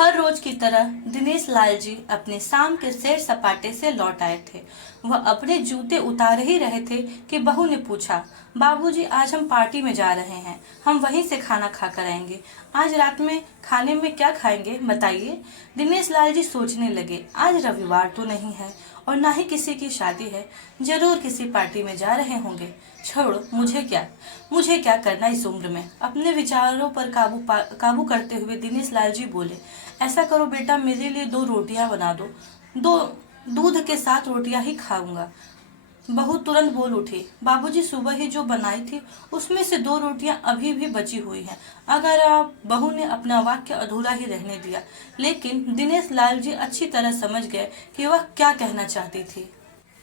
हर रोज की तरह दिनेश लाल जी अपने शाम के सैर सपाटे से लौट आए थे। वह अपने जूते उतार ही रहे थे कि बहू ने पूछा, बाबूजी आज हम पार्टी में जा रहे हैं, हम वहीं से खाना खा कर आएंगे। आज रात में खाने में क्या खाएंगे बताइए। दिनेश लाल जी सोचने लगे, आज रविवार तो नहीं है और ना ही किसी की शादी है, जरूर किसी पार्टी में जा रहे होंगे। छोड़ो, मुझे क्या करना इस उम्र में। अपने विचारों पर काबू करते हुए दिनेश लाल जी बोले, ऐसा करो बेटा, मेरे लिए 2 रोटियां बना दो। दो दूध के साथ रोटियां ही खाऊंगा। बहू तुरंत बोल उठी, बाबूजी सुबह ही जो बनाई थी उसमें से 2 रोटियां अभी भी बची हुई हैं। अगर आप बहू ने अपना वाक्य अधूरा ही रहने दिया, लेकिन दिनेश लाल जी अच्छी तरह समझ गए कि वह क्या कहना चाहती थी।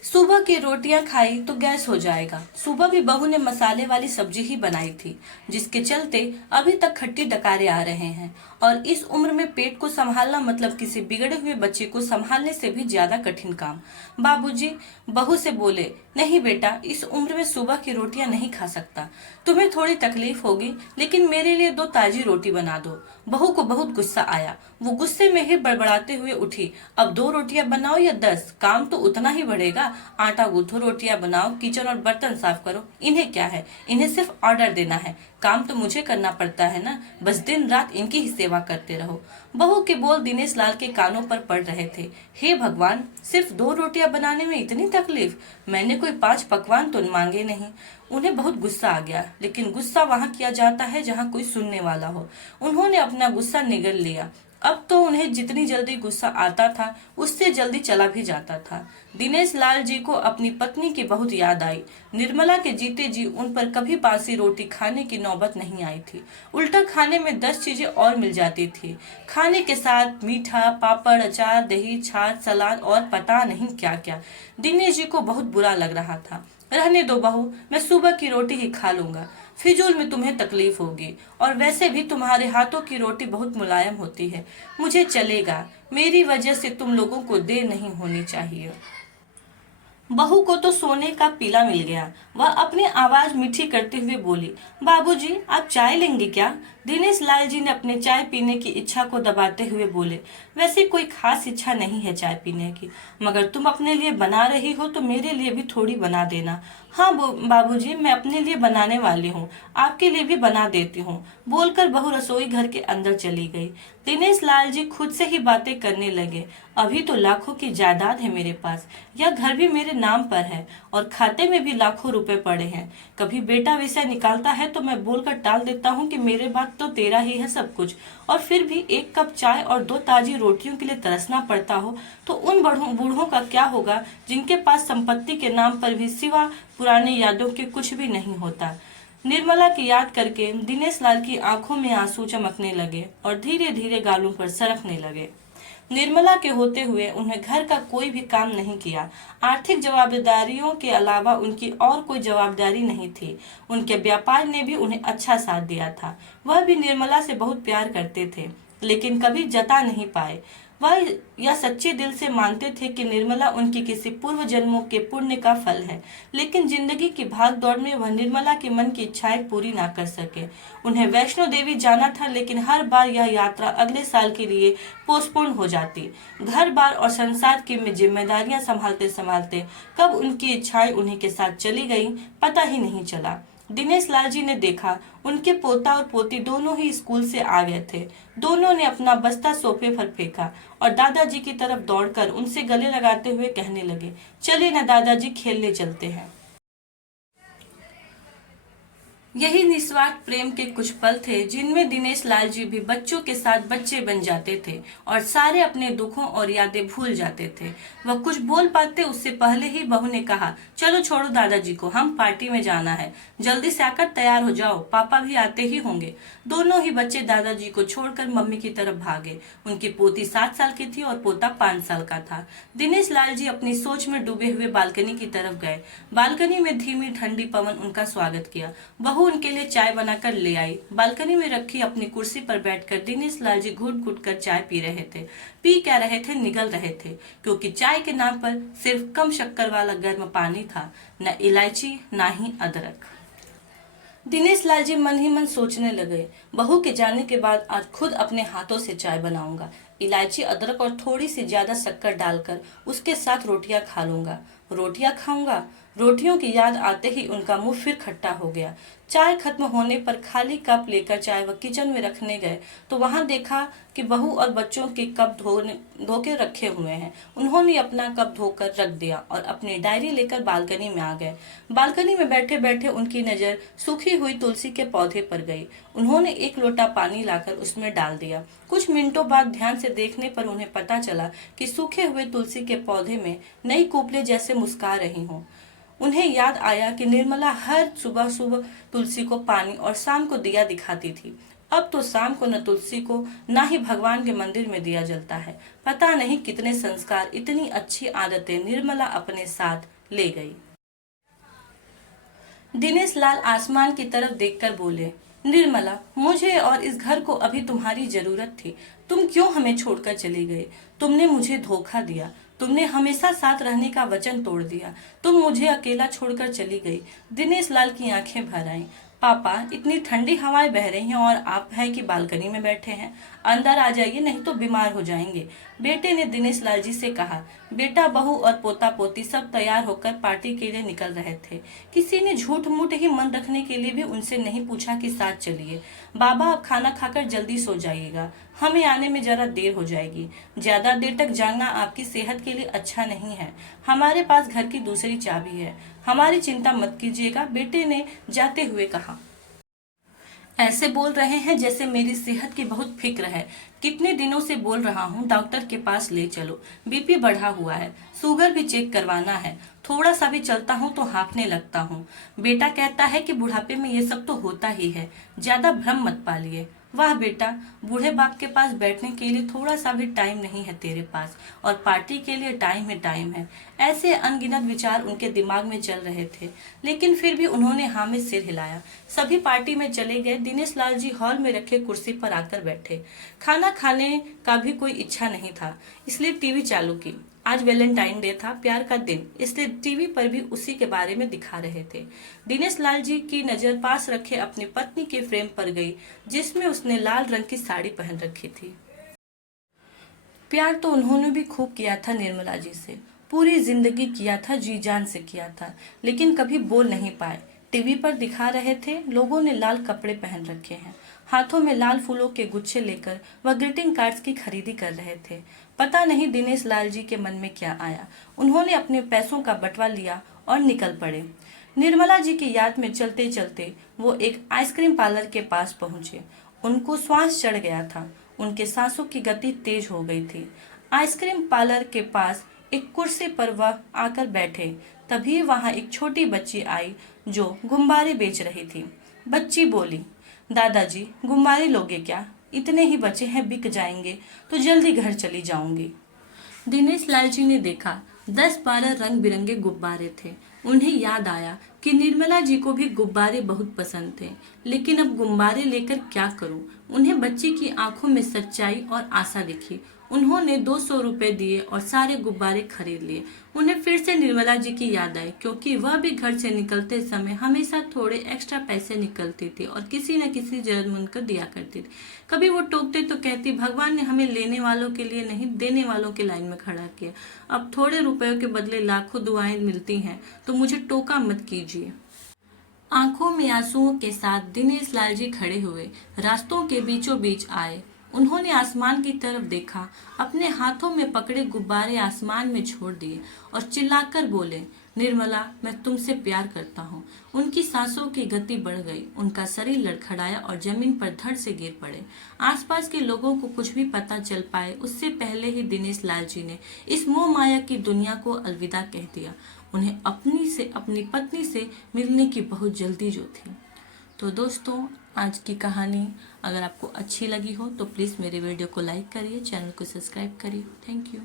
सुबह की रोटियां खाई तो गैस हो जाएगा। सुबह भी बहू ने मसाले वाली सब्जी ही बनाई थी, जिसके चलते अभी तक खट्टी डकारे आ रहे हैं। और इस उम्र में पेट को संभालना मतलब किसी बिगड़े हुए बच्चे को संभालने से भी ज्यादा कठिन काम। बाबूजी बहू से बोले, नहीं बेटा, इस उम्र में सुबह की रोटियां नहीं खा सकता। तुम्हें थोड़ी तकलीफ होगी, लेकिन मेरे लिए 2 ताजी रोटी बना दो। बहू को बहुत गुस्सा आया। वो गुस्से में ही बड़बड़ाते हुए उठी, अब 2 रोटियां बनाओ या 10, काम तो उतना ही बढ़ेगा। आटा गूंथो, रोटियां बनाओ, किचन और बर्तन साफ करो। इन्हें क्या है, इन्हें सिर्फ ऑर्डर देना है, काम तो मुझे करना पड़ता है ना। बस दिन रात इनकी ही सेवा करते रहो। बहू के बोल दिनेश लाल के कानों पर पड़ रहे थे। हे भगवान, सिर्फ 2 रोटियां बनाने में इतनी तकलीफ। मैंने कोई 5 पकवान तो मांगे नहीं। उन्हें बहुत गुस्सा आ गया, लेकिन गुस्सा वहां किया जाता है जहां कोई सुनने वाला हो। उन्होंने अपना गुस्सा निगल लिया। अब तो उन्हें जितनी जल्दी गुस्सा आता था, उससे जल्दी चला भी जाता था। दिनेश लाल जी को अपनी पत्नी की बहुत याद आई। निर्मला के जीते जी उन पर कभी बासी रोटी खाने की नौबत नहीं आई थी। उल्टा खाने में 10 चीजें और मिल जाती थी। खाने के साथ मीठा, पापड़, अचार, दही, छाछ, सलाद और पता नहीं क्या क्या। दिनेश जी को बहुत बुरा लग रहा था। रहने दो बहू, मैं सुबह की रोटी ही खा लूंगा। फिजूल में तुम्हें तकलीफ होगी, और वैसे भी तुम्हारे हाथों की रोटी बहुत मुलायम होती है। मुझे चलेगा, मेरी वजह से तुम लोगों को देर नहीं होनी चाहिए। बहू को तो सोने का पीला मिल गया। वह अपनी आवाज मीठी करते हुए बोली, बाबूजी आप चाय लेंगे क्या? दिनेश लाल जी ने अपने चाय पीने की इच्छा को दबाते हुए बोले, वैसे कोई खास इच्छा नहीं है चाय पीने की, मगर तुम अपने लिए बना रही हो तो मेरे लिए भी थोड़ी बना देना। हाँ बाबूजी, मैं अपने लिए बनाने वाली हूँ, आपके लिए भी बना देती हूँ, बोलकर बहू रसोई घर के अंदर चली गई। दिनेश लाल जी खुद से ही बातें करने लगे, अभी तो लाखों की जायदाद है मेरे पास, यह घर भी मेरे नाम पर है और खाते में भी लाखों रुपए पड़े हैं। कभी बेटा विषय निकालता है तो मैं बोलकर टाल देता हूँ कि मेरे बाद तो तेरा ही है सब कुछ, और फिर भी 1 कप चाय और 2 ताजी रोटियों के लिए तरसना पड़ता हो तो उन बूढ़ों का क्या होगा जिनके पास संपत्ति के नाम पर भी सिवा पुरानी यादों के कुछ भी नहीं होता। निर्मला की याद करके दिनेश लाल की आंखों में आंसू चमकने लगे और धीरे धीरे गालों पर सरकने लगे। निर्मला के होते हुए उन्हें घर का कोई भी काम नहीं किया। आर्थिक जवाबदारियों के अलावा उनकी और कोई जवाबदारी नहीं थी। उनके व्यापार ने भी उन्हें अच्छा साथ दिया था। वह भी निर्मला से बहुत प्यार करते थे, लेकिन कभी जता नहीं पाए। वह यह सच्चे दिल से मानते थे कि निर्मला उनकी किसी पूर्व जन्मों के पुण्य का फल है, लेकिन जिंदगी की भाग दौड़ में वह निर्मला के मन की इच्छाएं पूरी ना कर सके। उन्हें वैष्णो देवी जाना था, लेकिन हर बार यह यात्रा अगले साल के लिए पोस्टपोन हो जाती। घर बार और संसार की जिम्मेदारियां संभालते संभालते कब उनकी इच्छाएं उन्हीं के साथ चली गईं, पता ही नहीं चला। दिनेश लाल जी ने देखा, उनके पोता और पोती दोनों ही स्कूल से आ गए थे। दोनों ने अपना बस्ता सोफे पर फेंका और दादाजी की तरफ दौड़कर उनसे गले लगाते हुए कहने लगे, चलिए ना दादाजी, खेलने चलते हैं। यही निस्वार्थ प्रेम के कुछ पल थे जिनमें दिनेश लाल जी भी बच्चों के साथ बच्चे बन जाते थे और सारे अपने दुखों और यादें भूल जाते थे। वह कुछ बोल पाते उससे पहले ही बहू ने कहा, चलो छोड़ो दादाजी को, हम पार्टी में जाना है, जल्दी से आकर तैयार हो जाओ, पापा भी आते ही होंगे। दोनों ही बच्चे दादाजी को छोड़कर मम्मी की तरफ भागे। उनकी पोती 7 साल की थी और पोता 5 साल का था। दिनेश लाल जी अपनी सोच में डूबे हुए बालकनी की तरफ गए। बालकनी में धीमी ठंडी पवन उनका स्वागत किया। बहू उनके लिए चाय बनाकर ले आई। बालकनी में रखी अपनी कुर्सी पर बैठकर दिनेश लाल जी घुट घुट कर चाय पी रहे थे। पी क्या रहे थे, निगल रहे थे, क्योंकि चाय के नाम पर सिर्फ कम शक्कर वाला गर्म पानी था, न इलायची ना ही अदरक। दिनेश लाल जी मन ही मन सोचने लगे, बहू के जाने के बाद आज खुद अपने हाथों से चाय बनाऊंगा। इलायची, अदरक और थोड़ी सी ज्यादा शक्कर डालकर उसके साथ रोटियां खा लूंगा। रोटियां खाऊंगा। रोटियों की याद आते ही उनका मुंह फिर खट्टा हो गया। चाय खत्म होने पर खाली कप लेकर चाय वह किचन में रखने गए तो वहां देखा कि बहू और बच्चों के कप धो के रखे हुए हैं। उन्होंने अपना कप धोकर रख दिया और अपनी डायरी लेकर बालकनी में आ गए। बालकनी में बैठे बैठे उनकी नजर सूखी हुई तुलसी के पौधे पर गई। उन्होंने एक लोटा पानी लाकर उसमें डाल दिया। कुछ मिनटों बाद ध्यान से देखने पर उन्हें पता चला कि सूखे हुए तुलसी के पौधे में नई कोपले जैसे मुस्कुरा रही हों। उन्हें याद आया कि निर्मला हर सुबह सुबह तुलसी को पानी और शाम को दिया दिखाती थी। अब तो शाम को न तुलसी को न ही भगवान के मंदिर में दिया जलता है। पता नहीं कितने संस्कार, इतनी अच्छी आदतें निर्मला अपने साथ ले गई। दिनेश लाल आसमान की तरफ देखकर बोले, निर्मला, मुझे और इस घर को अभी तुम्हारी जरूरत थी। तुम क्यों हमें छोड़कर चली गई? तुमने मुझे धोखा दिया। तुमने हमेशा साथ रहने का वचन तोड़ दिया। तुम मुझे अकेला छोड़कर चली गई। दिनेश लाल की आंखें भर आईं। पापा, इतनी ठंडी हवाएं बह रही हैं और आप हैं कि बालकनी में बैठे हैं। अंदर आ जाइए, नहीं तो बीमार हो जाएंगे। बेटे ने दिनेश लाल जी से कहा। बेटा, बहू और पोता पोती सब तैयार होकर पार्टी के लिए निकल रहे थे। किसी ने झूठ मूठ ही मन रखने के लिए भी उनसे नहीं पूछा कि साथ चलिए। बाबा, अब खाना खाकर जल्दी सो जाइएगा, हमें आने में जरा देर हो जाएगी। ज्यादा देर तक जागना आपकी सेहत के लिए अच्छा नहीं है। हमारे पास घर की दूसरी चाबी है, हमारी चिंता मत कीजिएगा, बेटे ने जाते हुए कहा। ऐसे बोल रहे हैं जैसे मेरी सेहत की बहुत फिक्र है। कितने दिनों से बोल रहा हूँ डॉक्टर के पास ले चलो। बीपी बढ़ा हुआ है, शुगर भी चेक करवाना है। थोड़ा सा भी चलता हूँ तो हाँफने लगता हूँ। बेटा कहता है कि बुढ़ापे में ये सब तो होता ही है, ज्यादा भ्रम मत पालिए। वाह बेटा, बूढ़े बाप के पास बैठने के लिए थोड़ा सा भी टाइम नहीं है तेरे पास, और पार्टी के लिए टाइम ही टाइम है। ऐसे अनगिनत विचार उनके दिमाग में चल रहे थे, लेकिन फिर भी उन्होंने हाँ में सिर हिलाया। सभी पार्टी में चले गए। दिनेश लाल जी हॉल में रखे कुर्सी पर आकर बैठे। खाना खाने का भी कोई इच्छा नहीं था, इसलिए टीवी चालू की। आज वैलेंटाइन डे था, प्यार का दिन, इसलिए टीवी पर भी उसी के बारे में दिखा रहे थे। दिनेश लाल जी की नजर पास रखे अपनी पत्नी के फ्रेम पर गई, जिसमें उसने लाल रंग की साड़ी पहन रखी थी। प्यार तो उन्होंने भी खूब किया था निर्मला जी से, पूरी जिंदगी किया था, जी जान से किया था, लेकिन कभी बोल नहीं पाए। टीवी पर दिखा रहे थे, लोगों ने लाल कपड़े पहन रखे हैं, हाथों में लाल फूलों के गुच्छे लेकर वह ग्रीटिंग कार्ड्स की खरीदी कर रहे थे। पता नहीं दिनेश लाल जी के मन में क्या आया। उन्होंने अपने पैसों का बंटवा लिया और निकल पड़े। निर्मला जी की याद में चलते चलते वो एक आइसक्रीम पार्लर के पास पहुंचे। उनको श्वास चढ़ गया था, उनके सांसों की गति तेज हो गई थी। आइसक्रीम पार्लर के पास एक कुर्सी पर वह आकर बैठे। तभी वहां एक छोटी बच्ची आई जो गुब्बारे बेच रही थी। बच्ची बोली, दादाजी, गुब्बारे लोगे क्या? इतने ही बचे हैं, बिक जाएंगे तो जल्दी घर चली जाऊंगी। दिनेश लाल जी ने देखा 10-12 रंग बिरंगे गुब्बारे थे। उन्हें याद आया कि निर्मला जी को भी गुब्बारे बहुत पसंद थे, लेकिन अब गुब्बारे लेकर क्या करूं? उन्हें बच्ची की आंखों में सच्चाई और आशा दिखी। उन्होंने 200 रुपए दिए और सारे गुब्बारे खरीद लिए। उन्हें फिर से निर्मला जी की याद आई, क्योंकि वह भी घर से निकलते समय हमेशा थोड़े एक्स्ट्रा पैसे निकलती थी और किसी न किसी जरूरतमंद को दिया करती थी। कभी वो टोकते तो कहती, भगवान ने हमें लेने वालों के लिए नहीं, देने वालों के लाइन में खड़ा किया। अब थोड़े रुपयों के बदले लाखों दुआएं मिलती हैं, तो मुझे टोका मत कीजिए। आंखों में आंसुओं के साथ दिनेश लाल जी खड़े हुए, रास्तों के बीचों बीच आए। उन्होंने आसमान की तरफ देखा, अपने हाथों में पकड़े गुब्बारे आसमान में छोड़ दिए और चिल्लाकर बोले, निर्मला, मैं तुमसे प्यार करता हूँ। उनकी सांसों की गति बढ़ गई, उनका शरीर लड़खड़ाया और जमीन पर धड़ से गिर पड़े। आसपास के लोगों को कुछ भी पता चल पाए उससे पहले ही दिनेश लाल जी ने इस मोह माया की दुनिया को अलविदा कह दिया। उन्हें अपनी पत्नी से मिलने की बहुत जल्दी जो थी। तो दोस्तों, आज की कहानी अगर आपको अच्छी लगी हो तो प्लीज़ मेरे वीडियो को लाइक करिए, चैनल को सब्सक्राइब करिए। Thank you.